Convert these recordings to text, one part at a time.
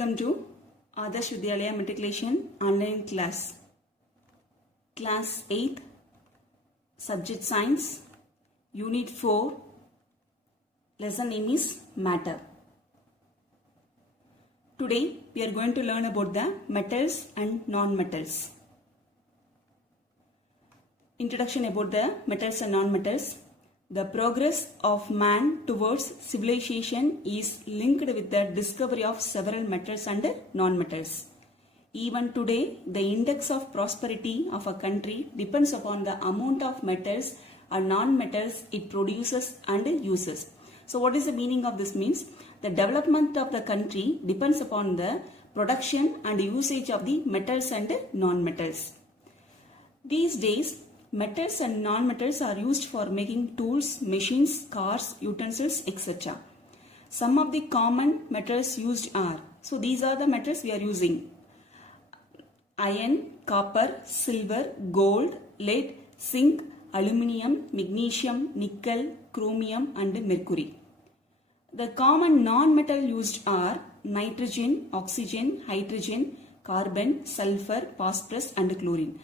Welcome to Adarsh Vidyalaya Matriculation online class. Class 8, Subject Science, Unit 4, lesson name is Matter. Today we are going to learn about the metals and non-metals. Introduction about the metals and non-metals. The progress of man towards civilization is linked with the discovery of several metals and non-metals. Even today, the index of prosperity of a country depends upon the amount of metals or non-metals it produces and uses. So what is the meaning of this means? The development of the country depends upon the production and usage of the metals and non-metals. These days, metals and non-metals are used for making tools, machines, cars, utensils, etc. Some of the common metals used are, so these are the metals we are using: iron, copper, silver, gold, lead, zinc, aluminium, magnesium, nickel, chromium and mercury. The common non-metal used are nitrogen, oxygen, hydrogen, carbon, sulfur, phosphorus and chlorine.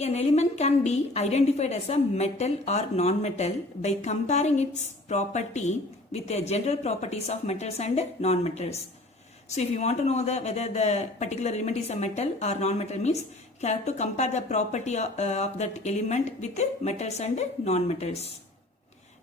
An element can be identified as a metal or non-metal by comparing its property with the general properties of metals and non-metals. So if you want to know whether the particular element is a metal or non-metal means you have to compare the property of that element with the metals and non-metals.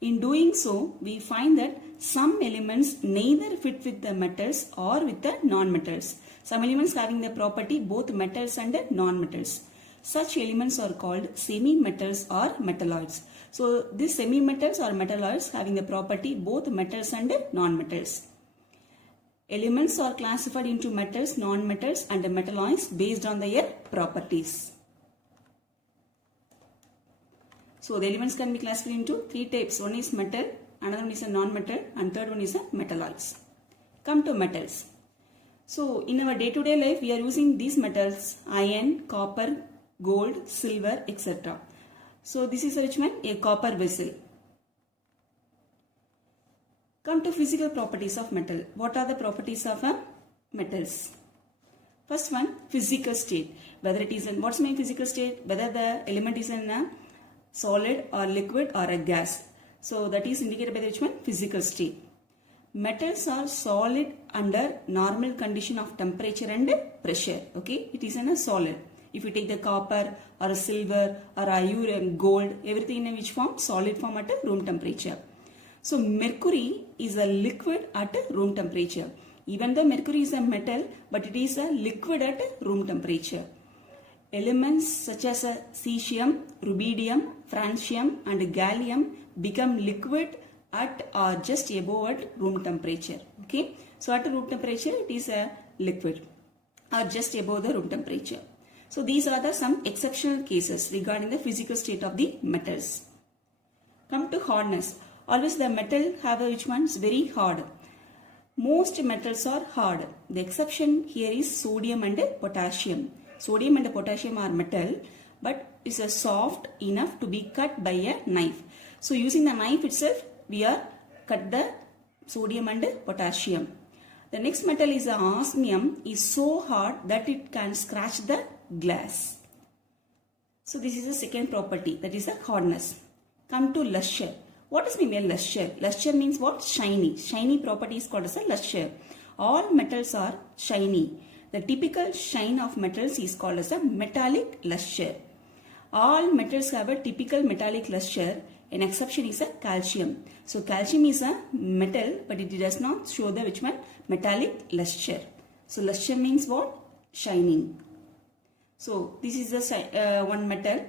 In doing so, we find that some elements neither fit with the metals or with the non-metals. Some elements having the property both metals and non-metals. Such elements are called semi-metals or metalloids. So these semi-metals or metalloids having the property both metals and non-metals. Elements are classified into metals, non-metals and metalloids based on their properties. So the elements can be classified into three types. One is metal, another one is a non-metal and third one is a metalloids. Come to metals. So in our day-to-day life we are using these metals: iron, copper, gold, silver, etc. So this is a copper vessel. Come to physical properties of metal. What are the properties of metals? First one, physical state. Whether it is in, what's my physical state? Whether the element is in a solid or liquid or a gas. So that is indicated by the which one? Physical state. Metals are solid under normal condition of temperature and pressure. Okay, it is in a solid. If you take the copper or a silver or a iron, gold, everything in which form? Solid form at room temperature. So mercury is a liquid at room temperature. Even though mercury is a metal, but it is a liquid at room temperature. Elements such as cesium, rubidium, francium and gallium become liquid at or just above at room temperature. Okay, so at room temperature it is a liquid or just above the room temperature. So these are some exceptional cases regarding the physical state of the metals. Come to hardness. Always the metal have which one is very hard. Most metals are hard. The exception here is sodium and potassium. Sodium and potassium are metal, but is a soft enough to be cut by a knife. So using the knife itself, we are cut the sodium and potassium. The next metal is osmium, is so hard that it can scratch the glass. So this is the second property, that is the hardness. Come to luster. What does mean luster? Luster means what? Shiny. Shiny property is called as a luster. All metals are shiny. The typical shine of metals is called as a metallic luster. All metals have a typical metallic luster. An exception is a calcium. So calcium is a metal, but it does not show the which one? Metallic luster. So luster means what? Shining. So this is the one metal.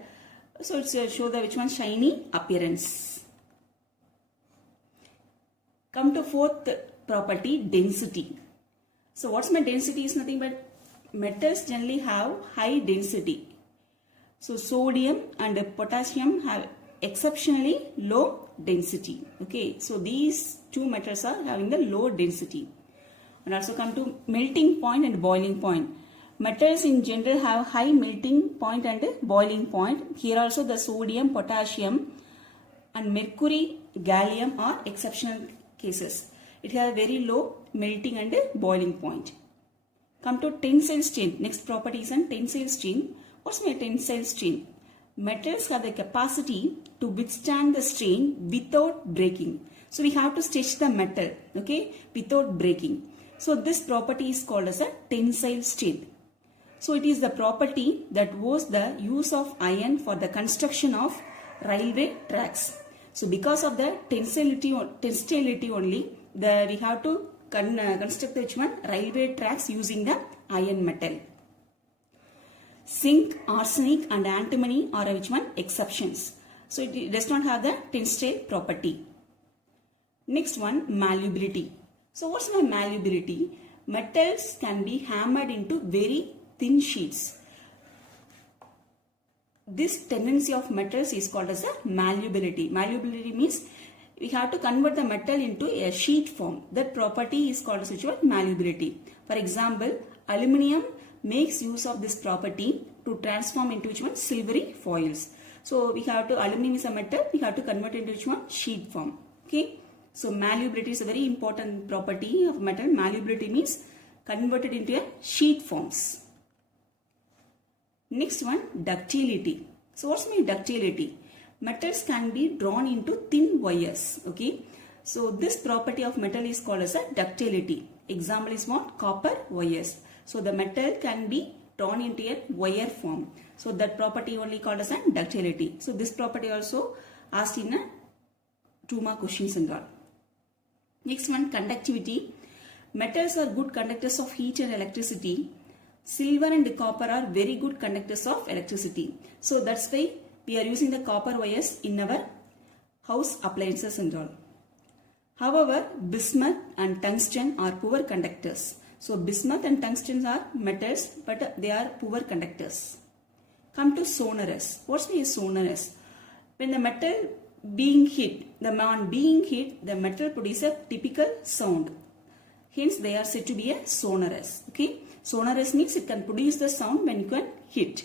So it's show the which one? Shiny appearance. Come to fourth property, density. So what's my density is nothing but metals generally have high density. So sodium and potassium have exceptionally low density. Okay, so these two metals are having the low density. And also come to melting point and boiling point. Metals in general have high melting point and boiling point. Here also the sodium, potassium and mercury, gallium are exceptional cases. It has a very low melting and boiling point. Come to tensile strain. Next property is an tensile strain. What's my tensile strain? Metals have the capacity to withstand the strain without breaking. So we have to stretch the metal, okay, without breaking. So this property is called as a tensile strain. So it is the property that was the use of iron for the construction of railway tracks. So because of the tensility only, we have to construct which one? Railway tracks using the iron metal. Zinc, arsenic and antimony are which one? Exceptions. So it does not have the tensile property. Next one, malleability. So what's my malleability? Metals can be hammered into very thin sheets. This tendency of metals is called as a malleability. Malleability means we have to convert the metal into a sheet form. That property is called as malleability. For example, aluminium makes use of this property to transform into which one? Silvery foils. So we have to, aluminium is a metal, we have to convert into which one? Sheet form. Okay. So malleability is a very important property of metal. Malleability means converted into a sheet forms. Next one, ductility. So what's my ductility? Metals can be drawn into thin wires. Okay. So this property of metal is called as a ductility. Example is what? Copper wires. So the metal can be drawn into a wire form. So that property only called as a ductility. So this property also asked in a 2 mark questions and all. Next one, conductivity. Metals are good conductors of heat and electricity. Silver and copper are very good conductors of electricity. So that's why we are using the copper wires in our house appliances and all. However, bismuth and tungsten are poor conductors. So bismuth and tungsten are metals, but they are poor conductors. Come to sonorous. What's the sonorous? When the metal being hit, the metal produces a typical sound. Hence, they are said to be a sonorous. Okay. Sonorous means it can produce the sound when you can hit.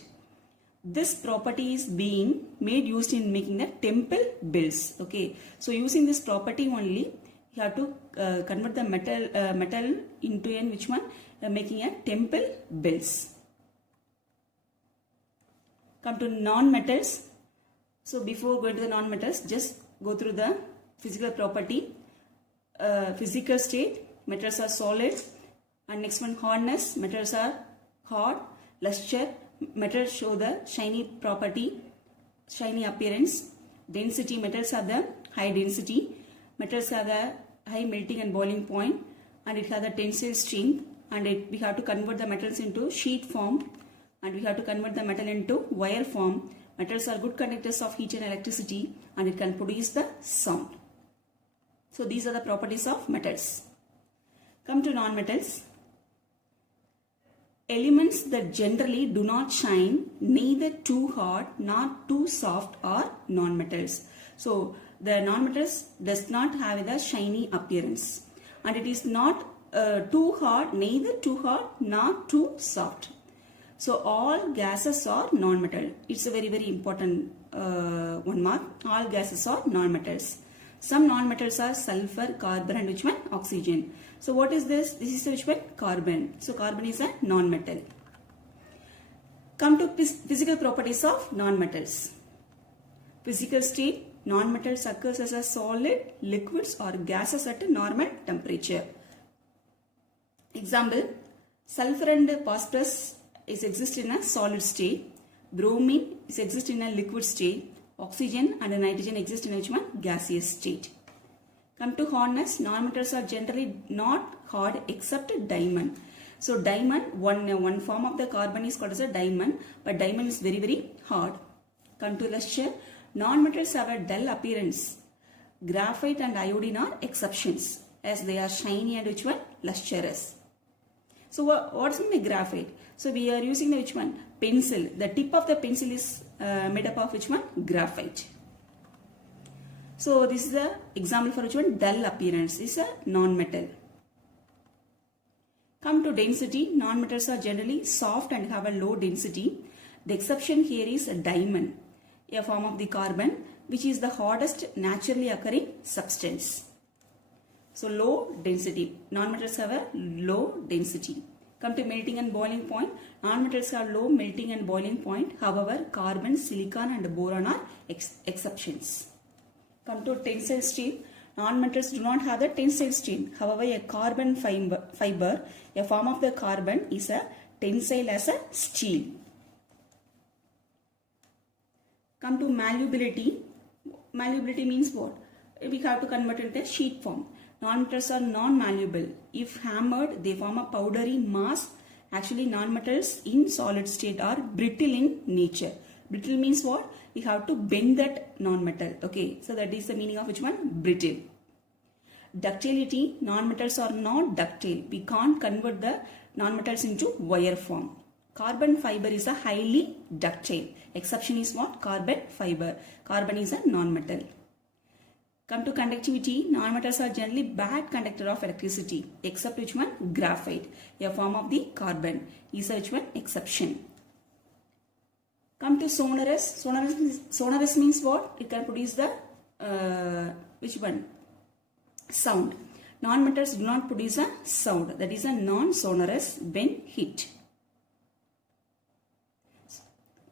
This property is being made used in making the temple bells. Okay. So using this property only, you have to convert the metal into an which one? Making a temple bells. Come to non-metals. So before going to the non-metals, just go through the physical property. Physical state, metals are solid. And next one, hardness, metals are hard. Luster, metals show the shiny property, shiny appearance. Density, metals are the high density. Metals have the high melting and boiling point, and it has the tensile strength, and we have to convert the metals into sheet form, and we have to convert the metal into wire form. Metals are good conductors of heat and electricity, and it can produce the sound. So these are the properties of metals. Come to non-metals. Elements that generally do not shine, neither too hard nor too soft, are non-metals. So the non-metals does not have the shiny appearance, and it is not too hard, neither too hard nor too soft. So all gases are non-metal. It's a very, very important 1 mark. All gases are non-metals. Some non-metals are sulfur, carbon, and which one? Oxygen. So what is this? This is which one? Carbon. So carbon is a non-metal. Come to physical properties of non-metals. Physical state, non-metals occurs as a solid, liquids or gases at a normal temperature. Example, sulfur and phosphorus exist in a solid state. Bromine exists in a liquid state. Oxygen and nitrogen exist in which one? Gaseous state. Come to hardness. Non-metals are generally not hard except diamond. So diamond, one form of the carbon is called as a diamond, but diamond is very, very hard. Come to luster. Non-metals have a dull appearance. Graphite and iodine are exceptions, as they are shiny and which one? Lustrous. So what's in the graphite? So we are using the which one? Pencil. The tip of the pencil is made up of which one? Graphite. So this is the example for which one? Dull appearance is a non-metal. Come to density. Non-metals are generally soft and have a low density. The exception here is a diamond, a form of the carbon, which is the hardest naturally occurring substance. So low density. Non-metals have a low density. Come to melting and boiling point. Non-metals have low melting and boiling point. However, carbon, silicon and boron are exceptions. Come to tensile strength. Non-metals do not have the tensile strength. However, a carbon fiber, a form of the carbon, is a tensile as a steel. Come to malleability. Malleability means what? We have to convert it into sheet form. Non-metals are non-malleable. If hammered, they form a powdery mass. Actually, non-metals in solid state are brittle in nature. Brittle means what? We have to bend that non-metal. Okay, so that is the meaning of which one? Brittle. Ductility. Non-metals are not ductile. We can't convert the non-metals into wire form. Carbon fiber is a highly ductile. Exception is what? Carbon fiber. Carbon is a non-metal. Come to conductivity. Non-metals are generally bad conductor of electricity, except which one? Graphite, a form of the carbon, is a which one? Exception. Come to sonorous. Sonorous means what? It can produce the which one? Sound. Non-metals do not produce a sound. That is a non-sonorous when hit.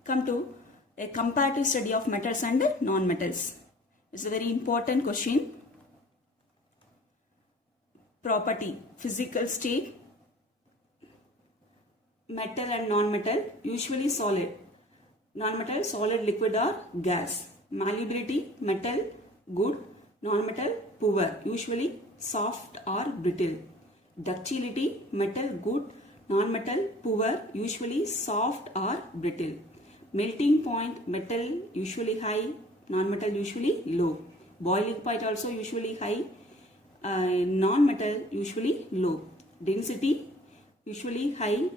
Come to a comparative study of metals and non-metals. It's a very important question. Property, physical state, metal and non-metal, usually solid. Non-metal, solid, liquid or gas. Malleability, metal, good. Non-metal, poor, usually soft or brittle. Ductility, metal, good. Non-metal, poor, usually soft or brittle. Melting point, metal, usually high. Non-metal usually low. Boiling point also usually high. Non-metal usually low. Density usually high.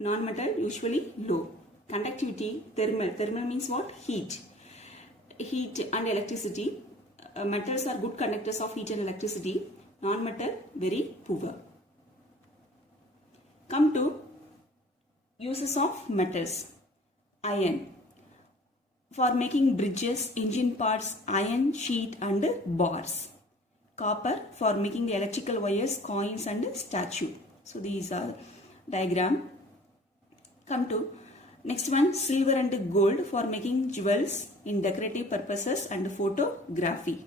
Non-metal usually low. Conductivity, thermal. Thermal means what? Heat. Heat and electricity. Metals are good conductors of heat and electricity. Non-metal very poor. Come to uses of metals. Iron. For making bridges, engine parts, iron, sheet and bars. Copper for making the electrical wires, coins and statue. So these are diagram. Come to next one, silver and gold for making jewels in decorative purposes and photography.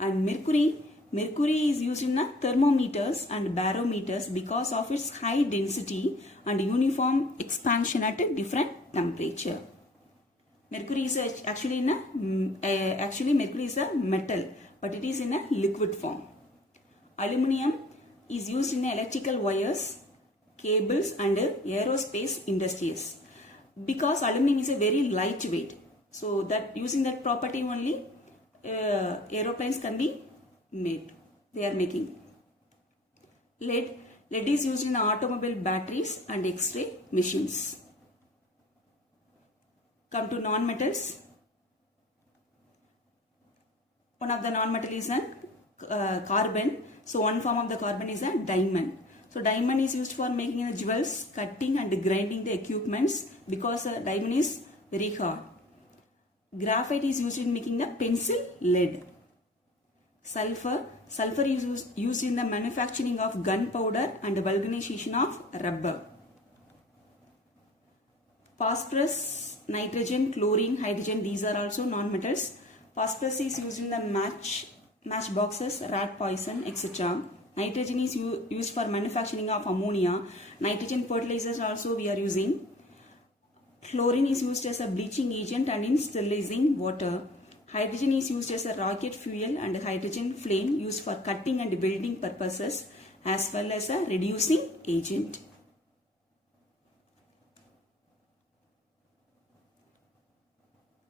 And mercury. Mercury is used in thermometers and barometers because of its high density and uniform expansion at a different temperature. Mercury is actually mercury is a metal, but it is in a liquid form. Aluminium is used in electrical wires, cables and aerospace industries. Because aluminum is a very lightweight, so that using that property only aeroplanes can be made. They are making. Lead is used in automobile batteries and X-ray machines. Come to non-metals. One of the non-metal is a carbon. So one form of the carbon is a diamond. So diamond is used for making the jewels, cutting and grinding the equipments because diamond is very hard. Graphite is used in making the pencil lead. Sulfur is used in the manufacturing of gunpowder and vulcanization of rubber. Phosphorus, nitrogen, chlorine, hydrogen, these are also non-metals. Phosphorus is used in the match boxes, rat poison, etc. Nitrogen is used for manufacturing of ammonia. Nitrogen fertilizers also we are using. Chlorine is used as a bleaching agent and in sterilizing water. Hydrogen is used as a rocket fuel and hydrogen flame used for cutting and building purposes as well as a reducing agent.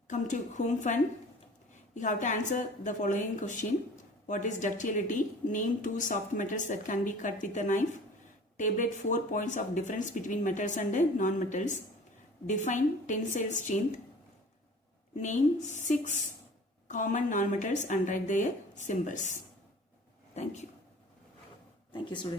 Come to home fun. You have to answer the following question. What is ductility? Name two soft metals that can be cut with a knife. Tabulate 4 points of difference between metals and non-metals. Define tensile strength. Name 6 common non-metals and write their symbols. Thank you. Thank you, students.